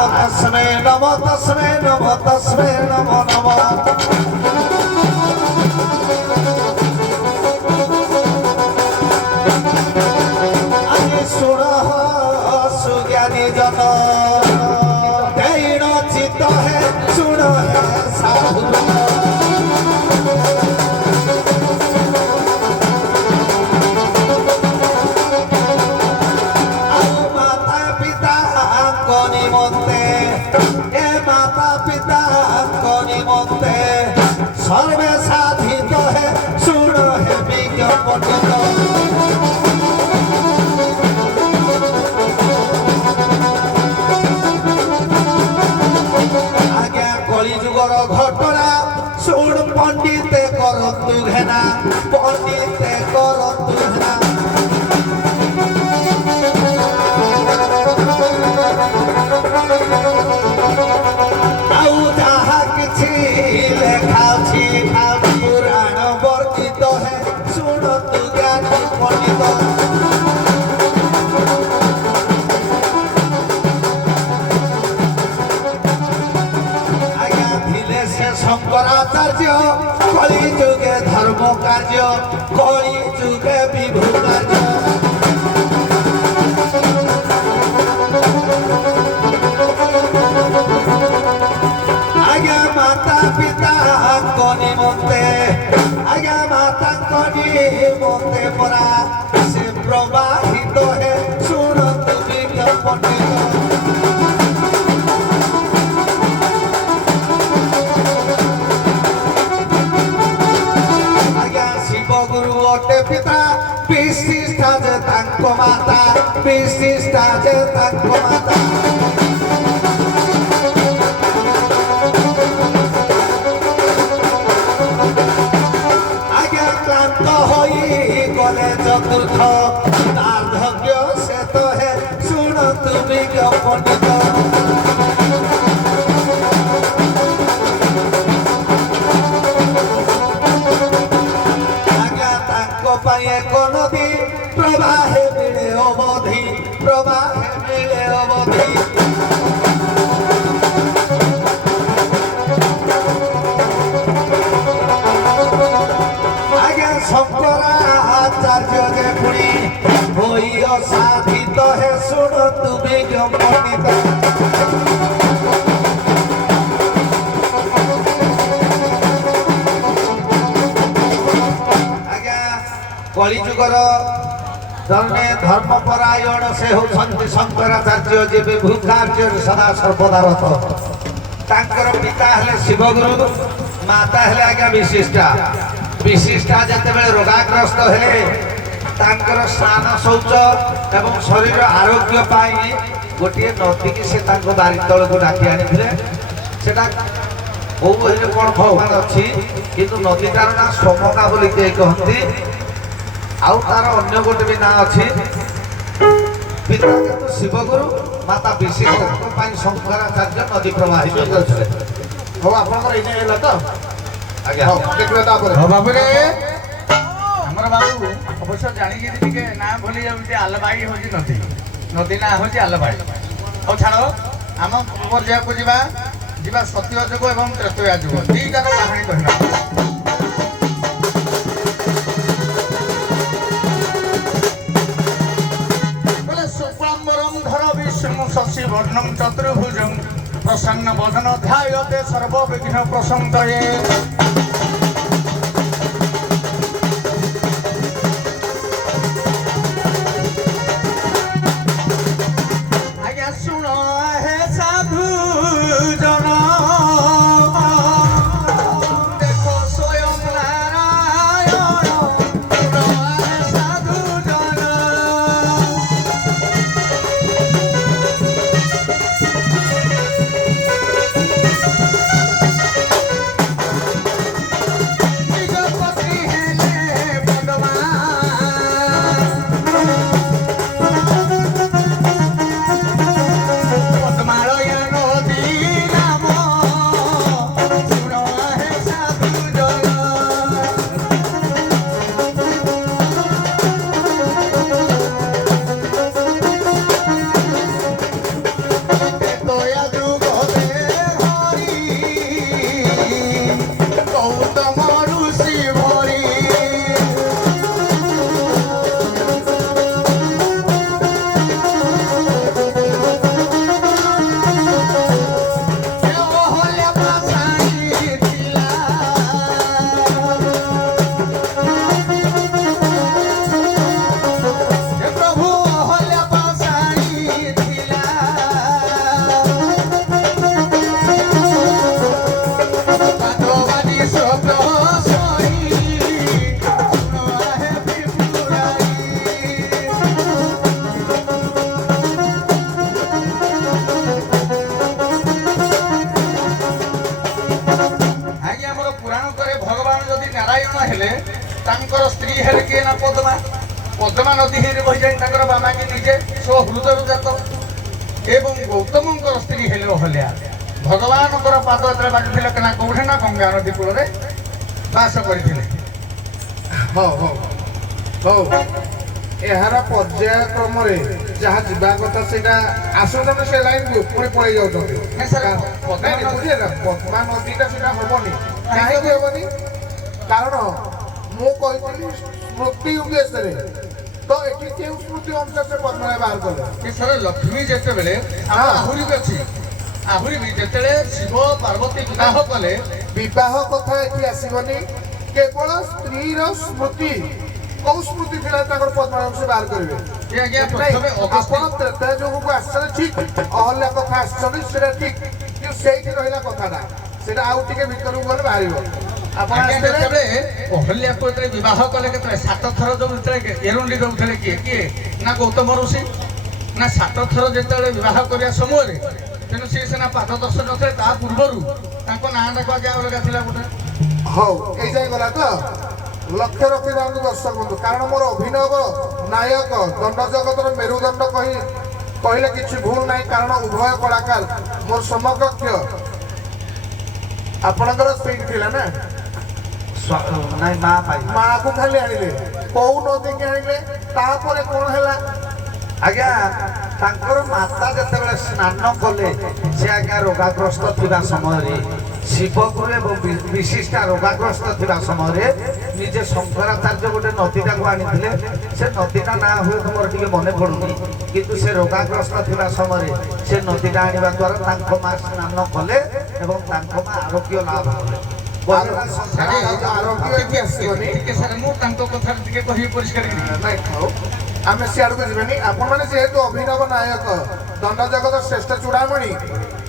तस्मै नमो तस्मै नमो तस्मै नमो नमो আজি শুণ সুজ্ঞানী জন দৈন চিত্ত হে শুণ হে সাধু सर्वे साधित है सुन है विज्ञापन आज्ञा कली जुगर घटना सुन पंडिते करतु घेना पंडिते करतु घेना आउ जहा किछि लेखा छी पुराण वर्णित है सुनतु ज्ञानी पंडित आज्ञा थिले से शंकराचार्य कली जुगे धर्म कार्य कली जुगे विभु कार्य माता पिता निमंते आज्ञा माता निमंते परा से प्रवाहित है सुनतु विज्ञापन आज्ञा शिव गुरु अटे पिता विशिष्टा जे तांको माता विशिष्टा जे तांको माता चतुर्थ तार्धव्य से तो है सुनतु विज्ञापन आज्ञा तांको पाए नदी प्रवाहे मिले अवधि प्रवाहे मिले अवधि आज्ञा शंकराचार्य जे पुणी होई असाधित है सुनतु विज्ञापनित आज्ञा कलिजुगर जने धर्मपरायण से होती शंकराचार्य जे विभु कार्य सदा सर्वदा रत तांकर पिता हेले शिवगुरु माता हेले आज्ञा विशिष्टा विशिष्टा जिते बड़े रोगाग्रस्त हेले तांकर स्नान शौच एवं शरीर आरोग्य पाई गोटे नदी की से बारी तल को डाकी आनी सेटा कौ बही कौन भगवान अच्छी किंतु नदीटार ना समका बोली कहती आउ तार अन्य गोटे भी ना अच्छी पिता किंतु शिवगुरु माता विशिष्टा शंकराचार्य नदी प्रवाहित करते हो आपंकर तो आज्ञा बाबू अवश्य जानिकी ना भूली जाऊँगी आलबाई हूँ नदी नदी ना हूँ आलबाई और छाड़ आम पर्याय को जीवा सत्य जुग और त्रेतया जुग दीटा कहानी कहना बोले शुक्लाम्बरम धर विष्णु शशि वर्णम चतुर्भुजं प्रसन्न वदन ध्यायते सर्वविघ्न प्रशमतये ନା ପଦ୍ମା ପଦ୍ମା ନଦୀ ହେଇ ବହିଯାଇ ତାଙ୍କର ବାମାକି ନିଜେ ସ୍ୱହୃଦୟରୁ ଜାତ ଏବଂ ଗୌତମଙ୍କର ସ୍ତ୍ରୀ ହେଲେ ଅହଲ୍ୟା ଭଗବାନଙ୍କର ପାଦ ଯେତେବେଳେ ବାଜୁଥିଲେ ନା କୋଉଠି ନା ଗଙ୍ଗା ନଦୀ କୂଳରେ ବାସ କରିଥିଲେ। ହଉ ହଉ ହଉ ଏହାର ପର୍ଯ୍ୟାୟକ୍ରମରେ ଯାହା ଯିବା କଥା ସେଇଟା ଆସୁଛନ୍ତି ସେ ଲାଇନକୁ ପୁଣି ପଳେଇ ଯାଉଛନ୍ତି। ନାଇଁ ସାର୍, ନାଇଁ, ନାଇଁ, ବୁଝିଲେ ନା ପଦ୍ମା ନଦୀଟା ସେଟା ହବନି କାହିଁକି ହବନି କାରଣ ମୁଁ କହିଥିଲି ସ୍ମୃତି ଉଦ୍ଦେଶ୍ୟରେ ତ ଏଠି କେଉଁ ସ୍ମୃତି ଅନୁସାରେ ସେ ପଦ୍ମାଳୟ ବାହାର କଲେ ଏ ସାର୍ ଲକ୍ଷ୍ମୀ ଯେତେବେଳେ ଆମର ହଁ। ଆହୁରି ବି ଅଛି ଆହୁରି ବି ଯେତେବେଳେ ଶିବ ପାର୍ବତୀ ବିବାହ କଲେ ବିବାହ କଥା ଏଠି ଆସିବନି କେବଳ ସ୍ତ୍ରୀର ସ୍ମୃତି କୋଉ ସ୍ମୃତି ଥିଲା ତାଙ୍କର ପଦ୍ମାଳୟ ସେ ବାହାର କରିବେ। ଏ ଆଜ୍ଞା ନାଇଁ, ପ୍ରଥମେ ଆପଣ ତ୍ରେତୟା ଯୁଗକୁ ଆସିଛନ୍ତି ଠିକ ଅହଲ୍ୟା କଥା ଆସିଛନ୍ତି ସେଟା ଠିକ କିନ୍ତୁ ସେଇଠି ରହିଲା କଥାଟା ସେଟା ଆଉ ଟିକେ ଭିତରକୁ ଗଲେ ବାହାରିବ। ଆପଣ ଆଜ୍ଞା ଆସିଥିଲେ ଯେତେବେଳେ ଅହଲ୍ୟାକୁ ଯେତେବେଳେ ବିବାହ କଲେ କେତେବେଳେ 7 ଥର ଯୋଉ ଯେତେବେଳେ ଏରୁଣ୍ଡି ଦଉଥିଲେ କିଏ ନା ଗୌତମ ଋଷି ନା 7 ଥର ଯେତେବେଳେ ବିବାହ କରିବା ସମୟରେ ତେଣୁ ସିଏ ସିନା ପାଦ ଦର୍ଶନ ନଥିଲେ ତା ପୂର୍ବରୁ ତାଙ୍କ ନାଁଟାକୁ ଆଜ୍ଞା ଅଲଗା ଥିଲା ଗୋଟେ। ହଉ ଏଇ ଯାଇ ଗଲା ତ ଲକ୍ଷ୍ୟ ରଖିଥାନ୍ତୁ ଦର୍ଶକ ବନ୍ଧୁ କାରଣ ମୋର ଅଭିନବ ନାୟକ ଦଣ୍ଡ ଜଗତର ମେରୁଦଣ୍ଡ କହିଲେ କିଛି ଭୁଲ ନାହିଁ କାରଣ ଉଭୟ କଳାକାର ମୋର ସମକକ୍ଷ ଆପଣଙ୍କର ସେଇଠି ଥିଲା ନା ନାଇଁ ମା ପାଇଁ ମାକୁ ଖାଲି ଆଣିଲେ କୋଉ ନଦୀକି ଆଣିଲେ ତାପରେ କଣ ହେଲା ଆଜ୍ଞା ତାଙ୍କର ମାତା ଯେତେବେଳେ ସ୍ନାନ କଲେ ସେ ଆଜ୍ଞା ରୋଗାଗ୍ରସ୍ତ ଥିବା ସମୟରେ ଶିବଗୁରୁ ଏବଂ ବିଶିଷ୍ଟା ରୋଗାଗ୍ରସ୍ତ ଥିବା ସମୟରେ ନିଜେ ଶଙ୍କରାଚାର୍ଯ୍ୟ ଗୋଟେ ନଦୀଟାକୁ ଆଣିଥିଲେ ସେ ନଦୀଟା ନାଁ ହୁଏ ମୋର ଟିକେ ମନେ ପଡୁନି କିନ୍ତୁ ସେ ରୋଗାଗ୍ରସ୍ତ ଥିବା ସମୟରେ ସେ ନଦୀଟା ଆଣିବା ଦ୍ୱାରା ତାଙ୍କ ମା ସ୍ନାନ କଲେ ଏବଂ ତାଙ୍କ ମା ଆରୋଗ୍ୟ ଲାଭ କଲେ। ଟିକେ ସାର୍ ମୁଁ ତାଙ୍କ କଥା ଟିକେ କହିବି ପରିଷ୍କାର କରି। ନାଇଁ ଖାଉ ଆମେ ସିଆଡ଼କୁ ଯିବେନି ଆପଣମାନେ ଯେହେତୁ ଅଭିନବ ନାୟକ ଦଣ୍ଡ ଜଗତ ଶ୍ରେଷ୍ଠ ଚୂଡ଼ାମଣି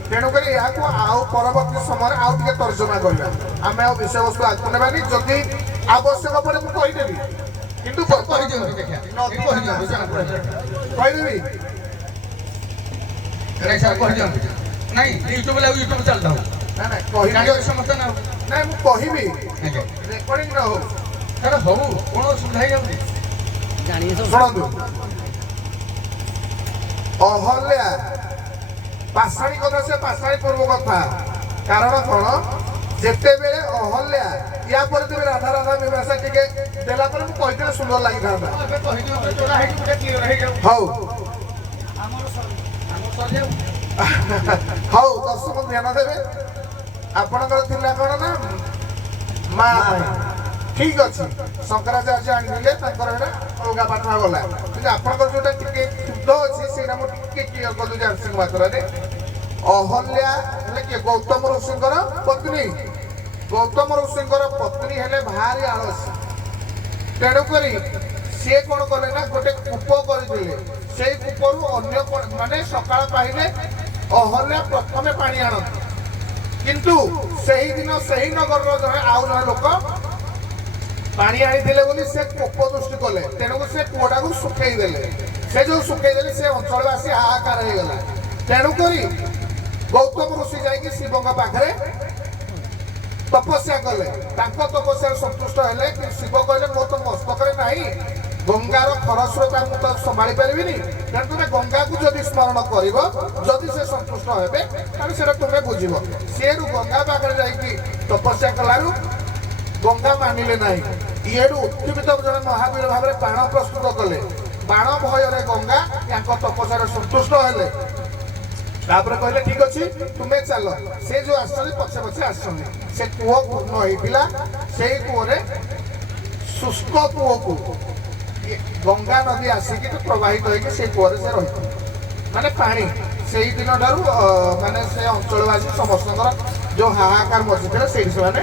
ତେଣୁକରି ଏହାକୁ ଆଉ ପରବର୍ତ୍ତୀ ସମୟରେ ଆଉ ଟିକେ ତର୍ଜମା କରିବା ଆମେ ଆଉ ବିଷୟବସ୍ତୁ ଆଗକୁ ନେବାନି ଯଦି ଆବଶ୍ୟକ ପଡ଼େ ମୁଁ କହିଦେବି କିନ୍ତୁ କହିଦିଅନ୍ତୁ ଦେଖିଆ କହିଦିଅନ୍ତୁ କହିଦେବି ନାଇଁ ସାର୍ କହିଦିଅନ୍ତୁ ନାଇଁ ୟୁଟ୍ୟୁବ ୟୁଟ୍ୟୁବ ଚାଲିଥାଉ ନା ନାଇଁ କହିବି ଜାଣିବେ ସମସ୍ତେ ନା ନାଇଁ ମୁଁ କହିବି ଆଜ୍ଞା ରେକର୍ଡିଂ ନ ହଉ ସାର୍ ହଉ କଣ ଅସୁବିଧା ହେଇଯାଉଛି ଶୁଣନ୍ତୁ ଅହଲ୍ୟା ପାଷାଣୀ କଥା ସେ ପାଷାଣୀ ପୂର୍ବ କଥା କାରଣ କଣ ଯେତେବେଳେ ଅହଲ୍ୟା ୟା ପରେ ତେବେ ରାଧା ରାଧା ବିଭାଷା ଟିକେ ଦେଲା ପରେ ମୁଁ କହିଥିଲେ ସୁନ୍ଦର ଲାଗିଥାନ୍ତା। ଏବେ କହିଦିଅନ୍ତୁ ଯୋଉଟା ହେଇଛି ଗୋଟେ କ୍ଲିୟର ହେଇଯାଉ ହଉ ଆମର ସରିଯାଉ ହଉ ଦର୍ଶକ ଧ୍ୟାନ ଦେବେ ଆପଣଙ୍କର ଥିଲା କଣ ନା ମା ପାଇଁ ଠିକ ଅଛି ଶଙ୍କରାଚାର୍ଯ୍ୟ ଆଣିଥିଲେ ତାଙ୍କର ଏଇଟା ଅଲଗା ପାଠ ଗଲା କିନ୍ତୁ ଆପଣଙ୍କର ଯୋଉଟା ଟିକେ କ୍ଷୁବ୍ଧ ଅଛି ସେଇଟା ମୁଁ ଟିକେ କ୍ଲିୟର କରିଦେଉଛି ଆଂଶିକ ମାତ୍ରାରେ ଅହଲ୍ୟା ହେଲେ କିଏ ଗୌତମ ଋଷିଙ୍କର ପତ୍ନୀ ଗୌତମ ଋଷିଙ୍କର ପତ୍ନୀ ହେଲେ ଭାରି ଆଳସୀ ତେଣୁକରି ସିଏ କଣ କଲେ ନା ଗୋଟେ କୂପ କରିଥିଲେ ସେଇ କୂପରୁ ଅନ୍ୟ ମାନେ ସକାଳ ପାଇଲେ ଅହଲ୍ୟା ପ୍ରଥମେ ପାଣି ଆଣନ୍ତି କିନ୍ତୁ ସେହିଦିନ ସେହି ନଗରର ଜଣେ ଲୋକ ପାଣି ଆଣିଥିଲେ ବୋଲି ସେ କୋପ ଦୃଷ୍ଟି କଲେ ତେଣୁକୁ ସେ କୂଅଟାକୁ ଶୁଖେଇ ଦେଲେ ସେ ଯୋଉ ଶୁଖେଇ ଦେଲେ ସେ ଅଞ୍ଚଳବାସୀ ହାହାକାର ହେଇଗଲା ତେଣୁକରି ଗୌତମ ଋଷି ଯାଇକି ଶିବଙ୍କ ପାଖରେ ତପସ୍ୟା କଲେ ତାଙ୍କ ତପସ୍ୟାରେ ସନ୍ତୁଷ୍ଟ ହେଲେ କିନ୍ତୁ ଶିବ କହିଲେ ମୋ ତ ମସ୍ତକରେ ନାହିଁ ଗଙ୍ଗାର ଖରସ୍ରୋତା ମୁଁ ତ ସମ୍ଭାଳି ପାରିବିନି ତେଣୁ ତୁମେ ଗଙ୍ଗାକୁ ଯଦି ସ୍ମରଣ କରିବ ଯଦି ସେ ସନ୍ତୁଷ୍ଟ ହେବେ ତାହେଲେ ସେଟା ତୁମେ ବୁଝିବ ସିଏଠୁ ଗଙ୍ଗା ପାଖରେ ଯାଇକି ତପସ୍ୟା କଲାରୁ ଗଙ୍ଗା ମାନିଲେ ନାହିଁ ଇଏଠୁ ଉତ୍କ୍ଷିପ୍ତ ଜଣେ ମହାବୀର ଭାବରେ ବାଣ ପ୍ରସ୍ତୁତ କଲେ ବାଣ ଭୟରେ ଗଙ୍ଗା ତାଙ୍କ ତପସ୍ୟାରେ ସନ୍ତୁଷ୍ଟ ହେଲେ ତାପରେ କହିଲେ ଠିକ ଅଛି ତୁମେ ଚାଲ ସେ ଯୋଉ ଆସିଛନ୍ତି ପଛେ ପଛେ ଆସିଛନ୍ତି ସେ କୂଅ ପୂର୍ଣ୍ଣ ହେଇଥିଲା ସେଇ କୂଅରେ ଶୁଷ୍କ କୂଅକୁ ଗଙ୍ଗା ନଦୀ ଆସିକି ପ୍ରବାହିତ ହେଇକି ସେଇ କୂଅରେ ସେ ରହିଥିଲେ ମାନେ ପାଣି ସେଇ ଦିନ ଠାରୁ ମାନେ ସେ ଅଞ୍ଚଳବାସୀ ସମସ୍ତଙ୍କର ଯୋଉ ହାହାକାର ମଚିଥିଲା ସେଇଠି ସେମାନେ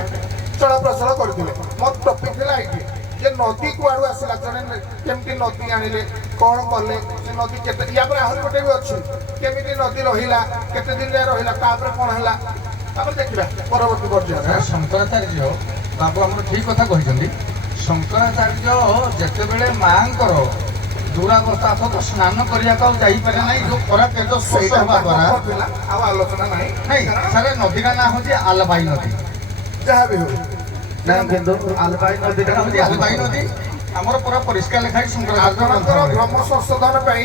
ଚଳପ୍ରଚଳ କରିଥିଲେ ମୋ ଟପିକ ଥିଲା ଏଇଠି ଯେ ନଦୀ କୁଆଡୁ ଆସିଲା ଜଣେ କେମିତି ନଦୀ ଆଣିଲେ କଣ କଲେ ସେ ନଦୀ କେତେ ୟା ପରେ ଆହୁରି ଗୋଟେ ବି ଅଛି କେମିତି ନଦୀ ରହିଲା କେତେ ଦିନ ଯାଏ ରହିଲା ତାପରେ କଣ ହେଲା ତାପରେ ଦେଖିବା ପରବର୍ତ୍ତୀ ପର୍ଯ୍ୟାୟରେ ଶଙ୍କରାଚାର୍ଯ୍ୟ ବାବୁ ଆମର ଠିକ କଥା କହିଛନ୍ତି ଶଙ୍କରାଚାର୍ଯ୍ୟ ଯେତେବେଳେ ମାଙ୍କର ଦୁରାବସ୍ଥା ଅଥତ ସ୍ନାନ କରିବାକୁ ଆଉ ଯାଇପାରେ ନାହିଁ ଯୋଉ ଖରାପ ତେଜ ସ୍ପର୍ଶ ହେବା ଦ୍ୱାରା ଆଉ ଆଲୋଚନା ନାହିଁ ନାଇଁ ସାର୍ ନଦୀର ନାଁ ହଉଛି ଆଲବାଇ ନଦୀ ଯାହା ବି ହଉ ନାଇଁ କିନ୍ତୁ ଆଲବାଇ ନଦୀଟା ହଉଛି ଆଲବାଇ ନଦୀ ଆମର ପୁରା ପରିଷ୍କାର ଲେଖା ହେଇଛି ଶଙ୍କରାଚାର୍ଯ୍ୟ ଆପଣଙ୍କର ଗ୍ରନ୍ଥରେ। ଭ୍ରମ ସଂଶୋଧନ ପାଇଁ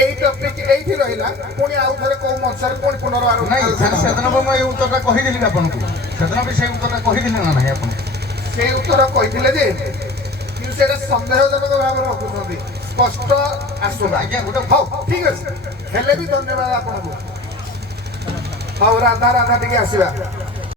ଏଇ ଟପିକ ଏଇଠି ରହିଲା, ପୁଣି ଆଉ ଥରେ କୋଉ ମଞ୍ଚରେ ପୁଣି ପୁନର୍ବାର ନାଇଁ ସେଦିନ ମୁଁ ଏଇ ଉତ୍ତରଟା କହିଥିଲି ଆପଣଙ୍କୁ, ସେଦିନ ବି ସେଇ ଉତ୍ତରଟା କହିଥିଲି ନା ନାହିଁ ଆପଣ? ସେଇ ଉତ୍ତର କହିଥିଲେ ଯେ, କିନ୍ତୁ ସେଇଟା ସନ୍ଦେହଜନକ ଭାବରେ ରଖୁଛନ୍ତି, ସ୍ପଷ୍ଟ ଆସୁନା। ଆଜ୍ଞା ଗୋଟେ ହଉ ଠିକ ଅଛି, ହେଲେ ବି ଧନ୍ୟବାଦ ଆପଣଙ୍କୁ। ହଉ ରାଧା ରାଧା ଟିକେ ଆସିବା।